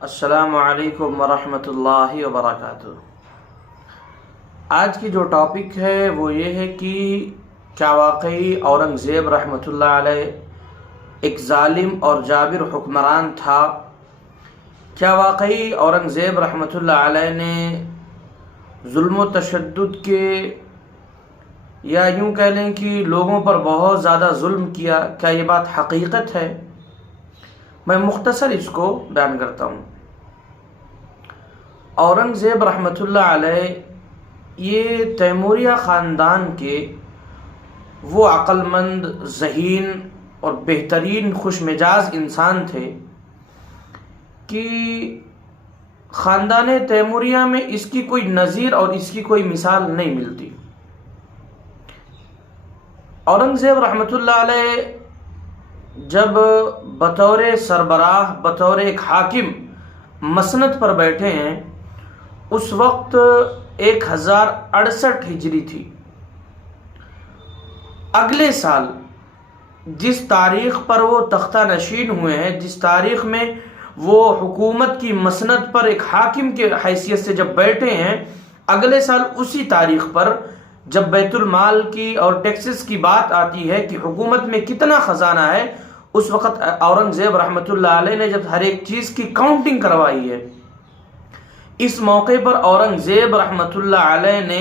السلام علیکم ورحمۃ اللہ وبرکاتہ۔ آج کی جو ٹاپک ہے وہ یہ ہے کہ کیا واقعی اورنگزیب رحمۃ اللہ علیہ ایک ظالم اور جابر حکمران تھا؟ کیا واقعی اورنگزیب رحمۃ اللہ علیہ نے ظلم و تشدد کے یا یوں کہہ لیں کہ لوگوں پر بہت زیادہ ظلم کیا؟ کیا یہ بات حقیقت ہے؟ میں مختصر اس کو بیان کرتا ہوں۔ اورنگزیب رحمۃ اللہ علیہ یہ تیموریہ خاندان کے وہ عقل مند، ذہین اور بہترین خوش مزاج انسان تھے کہ خاندان تیموریہ میں اس کی کوئی نظیر اور اس کی کوئی مثال نہیں ملتی۔ اورنگزیب رحمۃ اللہ علیہ جب بطور سربراہ، بطور ایک حاکم مسند پر بیٹھے ہیں، اس وقت 1068 ہجری تھی۔ اگلے سال جس تاریخ پر وہ تختہ نشین ہوئے ہیں، جس تاریخ میں وہ حکومت کی مسند پر ایک حاکم کے حیثیت سے جب بیٹھے ہیں، اگلے سال اسی تاریخ پر جب بیت المال کی اور ٹیکسز کی بات آتی ہے کہ حکومت میں کتنا خزانہ ہے، اس وقت اورنگزیب رحمۃ اللہ علیہ نے جب ہر ایک چیز کی کاؤنٹنگ کروائی ہے، اس موقع پر اورنگزیب رحمۃ اللہ علیہ نے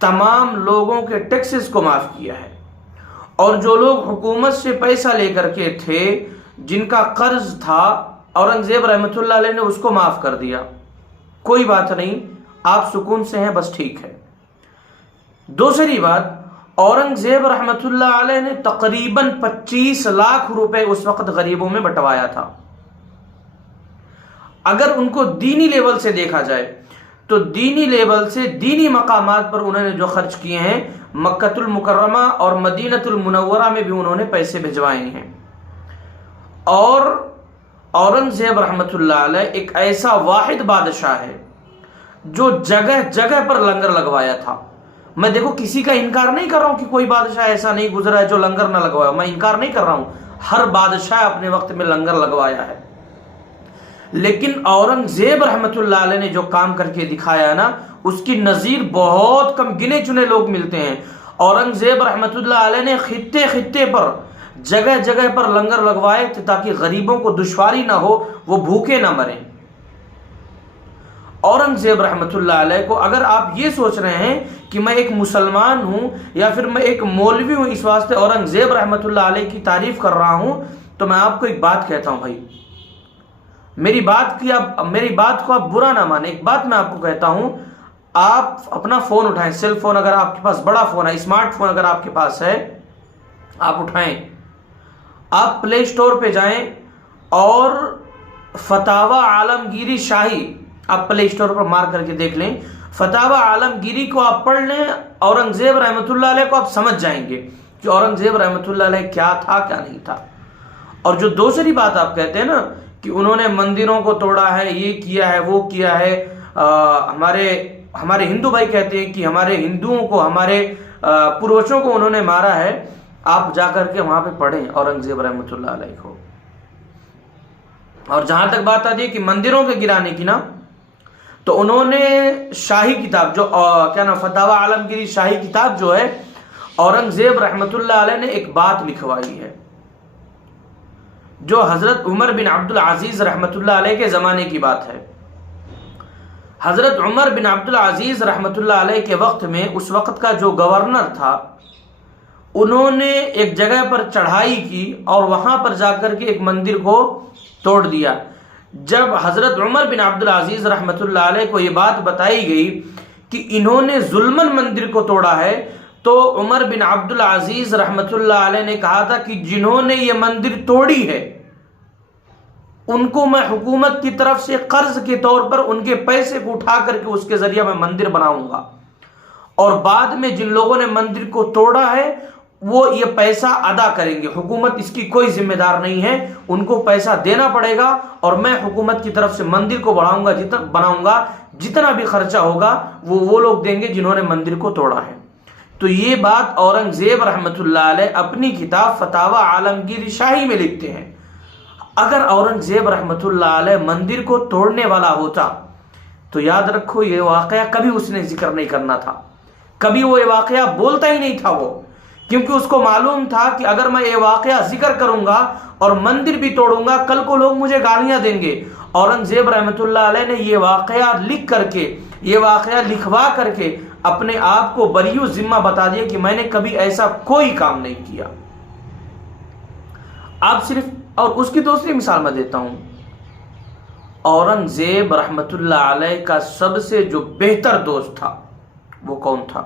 تمام لوگوں کے ٹیکسز کو معاف کیا ہے، اور جو لوگ حکومت سے پیسہ لے کر کے تھے، جن کا قرض تھا، اورنگزیب رحمۃ اللہ علیہ نے اس کو معاف کر دیا۔ کوئی بات نہیں، آپ سکون سے ہیں، بس ٹھیک ہے۔ دوسری بات، اورنگزیب رحمۃ اللہ علیہ نے تقریباً 25 لاکھ روپے اس وقت غریبوں میں بٹوایا تھا۔ اگر ان کو دینی لیول سے دیکھا جائے تو دینی لیول سے دینی مقامات پر انہوں نے جو خرچ کیے ہیں، مکۃ المکرمہ اور مدینۃ المنورہ میں بھی انہوں نے پیسے بھجوائے ہیں۔ اور اورنگزیب رحمۃ اللہ علیہ ایک ایسا واحد بادشاہ ہے جو جگہ جگہ پر لنگر لگوایا تھا۔ میں دیکھو کسی کا انکار نہیں کر رہا ہوں کہ کوئی بادشاہ ایسا نہیں گزرا ہے جو لنگر نہ لگوایا، میں انکار نہیں کر رہا ہوں، ہر بادشاہ اپنے وقت میں لنگر لگوایا ہے، لیکن اورنگزیب رحمۃ اللہ علیہ نے جو کام کر کے دکھایا ہے نا، اس کی نظیر بہت کم گنے چنے لوگ ملتے ہیں۔ اورنگزیب رحمۃ اللہ علیہ نے خطے خطے پر جگہ جگہ پر لنگر لگوائے تھے تاکہ غریبوں کو دشواری نہ ہو، وہ بھوکے نہ مریں۔ اورنگزیب رحمۃ اللہ علیہ کو اگر آپ یہ سوچ رہے ہیں کہ میں ایک مسلمان ہوں یا پھر میں ایک مولوی ہوں، اس واسطے اورنگزیب رحمۃ اللہ علیہ کی تعریف کر رہا ہوں، تو میں آپ کو ایک بات کہتا ہوں بھائی، میری بات کو آپ برا نہ مانیں۔ ایک بات میں آپ کو کہتا ہوں، آپ اپنا فون اٹھائیں، سیل فون اگر آپ کے پاس بڑا فون ہے، اسمارٹ فون اگر آپ کے پاس ہے، آپ اٹھائیں، آپ پلے اسٹور پہ جائیں اور فتاوی عالمگیری شاہی آپ پلے اسٹور پر مار کر کے دیکھ لیں، فتاوی عالمگیری کو آپ پڑھ لیں، اورنگزیب رحمۃ اللہ علیہ کو آپ سمجھ جائیں گے کہ اورنگزیب رحمۃ اللہ علیہ کیا تھا، کیا نہیں تھا۔ اور جو دوسری بات آپ کہتے ہیں نا کہ انہوں نے مندروں کو توڑا ہے، یہ کیا ہے، وہ کیا ہے، ہمارے ہندو بھائی کہتے ہیں کہ ہمارے ہندوؤں کو، ہمارے پروچوں کو انہوں نے مارا ہے، آپ جا کر کے وہاں پہ پڑھیں اورنگزیب رحمۃ اللہ علیہ کو۔ اور جہاں تک بات آتی ہے کہ مندروں کے گرانے کی نا، تو انہوں نے شاہی کتاب جو فتاوی عالمگیری شاہی کتاب جو ہے، اورنگزیب رحمۃ اللہ علیہ نے ایک بات لکھوائی ہے جو حضرت عمر بن عبد العزیز رحمۃ اللہ علیہ کے زمانے کی بات ہے۔ حضرت عمر بن عبد العزیز رحمۃ اللہ علیہ کے وقت میں اس وقت کا جو گورنر تھا، انہوں نے ایک جگہ پر چڑھائی کی اور وہاں پر جا کر کے ایک مندر کو توڑ دیا۔ جب حضرت عمر بن عبد العزیز رحمۃ اللہ علیہ کو یہ بات بتائی گئی کہ انہوں نے ظلمن مندر کو توڑا ہے، تو عمر بن عبد العزیز رحمۃ اللہ علیہ نے کہا تھا کہ جنہوں نے یہ مندر توڑی ہے، ان کو میں حکومت کی طرف سے قرض کے طور پر ان کے پیسے کو اٹھا کر کے اس کے ذریعہ میں مندر بناؤں گا، اور بعد میں جن لوگوں نے مندر کو توڑا ہے وہ یہ پیسہ ادا کریں گے، حکومت اس کی کوئی ذمہ دار نہیں ہے، ان کو پیسہ دینا پڑے گا، اور میں حکومت کی طرف سے مندر کو بناؤں گا، جتنا بھی خرچہ ہوگا وہ لوگ دیں گے جنہوں نے مندر کو توڑا ہے۔ تو یہ بات اورنگزیب رحمۃ اللہ علیہ اپنی کتاب فتاوی عالمگیر شاہی میں لکھتے ہیں۔ اگر اورنگزیب رحمۃ اللہ علیہ مندر کو توڑنے والا ہوتا تو یاد رکھو یہ واقعہ کبھی اس نے ذکر نہیں کرنا تھا، کبھی وہ یہ واقعہ بولتا ہی نہیں تھا وہ، کیونکہ اس کو معلوم تھا کہ اگر میں یہ واقعہ ذکر کروں گا اور مندر بھی توڑوں گا کل کو لوگ مجھے گالیاں دیں گے۔ اورنگزیب رحمۃ اللہ علیہ نے یہ واقعہ لکھ کر کے، یہ واقعہ لکھوا کر کے اپنے آپ کو بری و ذمہ بتا دیا کہ میں نے کبھی ایسا کوئی کام نہیں کیا۔ آپ صرف، اور اس کی دوسری مثال میں دیتا ہوں، اورنگزیب رحمۃ اللہ علیہ کا سب سے جو بہتر دوست تھا وہ کون تھا؟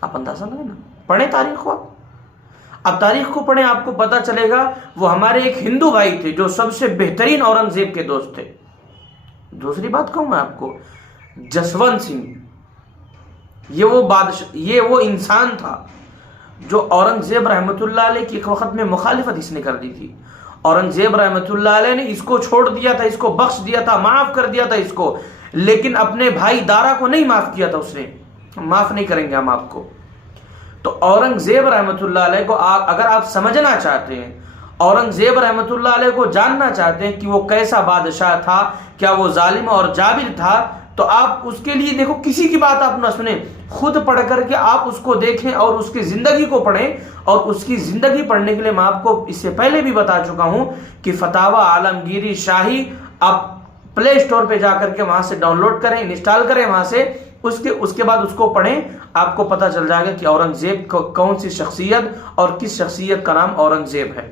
آپ اندازہ لگائیں نا، پڑھیں تاریخ کو، اب تاریخ کو پڑھیں، آپ کو پتا چلے گا وہ ہمارے ایک ہندو بھائی تھے جو سب سے بہترین اورنگزیب کے دوست تھے۔ دوسری بات کہوں میں آپ کو، جسونت سنگھ، یہ وہ بادشاہ، یہ وہ انسان تھا جو اورنگزیب رحمۃ اللہ علیہ کی ایک وقت میں مخالفت اس نے کر دی تھی۔ اورنگزیب رحمۃ اللہ علیہ نے اس کو چھوڑ دیا تھا، اس کو بخش دیا تھا، معاف کر دیا تھا اس کو، لیکن اپنے بھائی دارا کو نہیں معاف کیا تھا اس نے، معاف نہیں کریں گے ہم آپ کو۔ تو اورنگزیب رحمۃ اللہ علیہ کو اگر آپ سمجھنا چاہتے ہیں، اورنگزیب رحمۃ اللہ علیہ کو جاننا چاہتے ہیں کہ وہ کیسا بادشاہ تھا، کیا وہ ظالم اور جابر تھا، تو آپ اس کے لیے دیکھو، کسی کی بات آپ نہ سنیں، خود پڑھ کر کے آپ اس کو دیکھیں اور اس کی زندگی کو پڑھیں۔ اور اس کی زندگی پڑھنے کے لیے میں آپ کو اس سے پہلے بھی بتا چکا ہوں کہ فتاوی عالمگیری شاہی آپ پلے اسٹور پہ جا کر کے وہاں سے ڈاؤن لوڈ کریں، انسٹال کریں وہاں سے، اس کے بعد اس کو پڑھیں، آپ کو پتہ چل جائے گا کہ اورنگزیب کون سی شخصیت اور کس شخصیت کا نام اورنگزیب ہے۔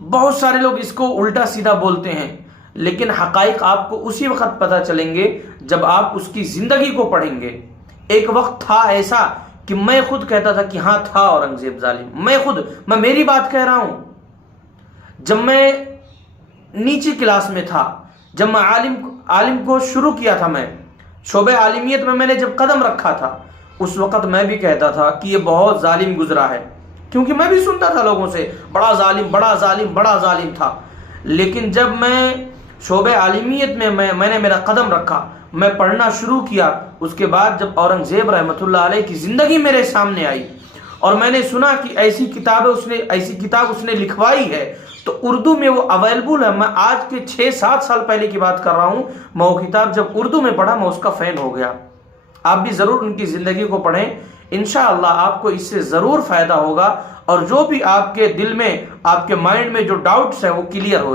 بہت سارے لوگ اس کو الٹا سیدھا بولتے ہیں، لیکن حقائق آپ کو اسی وقت پتہ چلیں گے جب آپ اس کی زندگی کو پڑھیں گے۔ ایک وقت تھا ایسا کہ میں خود کہتا تھا کہ ہاں تھا اورنگزیب ظالم، میں میری بات کہہ رہا ہوں۔ جب میں نیچی کلاس میں تھا، جب میں عالم کو شروع کیا تھا، میں شعبہ عالمیت میں نے جب قدم رکھا تھا، اس وقت میں بھی کہتا تھا کہ یہ بہت ظالم گزرا ہے، کیونکہ میں بھی سنتا تھا لوگوں سے بڑا ظالم بڑا ظالم بڑا ظالم تھا۔ لیکن جب میں شعبہ عالمیت میں میں نے میرا قدم رکھا، میں پڑھنا شروع کیا، اس کے بعد جب اورنگزیب رحمۃ اللہ علیہ کی زندگی میرے سامنے آئی اور میں نے سنا کہ ایسی کتاب اس نے لکھوائی ہے، تو اردو میں وہ اویلیبل ہے۔ میں آج کے 6-7 سال پہلے کی بات کر رہا ہوں، میں وہ کتاب جب اردو میں پڑھا میں اس کا فین ہو گیا۔ آپ بھی ضرور ان کی زندگی کو پڑھیں، انشاءاللہ آپ کو اس سے ضرور فائدہ ہوگا، اور جو بھی آپ کے دل میں، آپ کے مائنڈ میں جو ڈاؤٹس ہیں وہ کلیئر ہو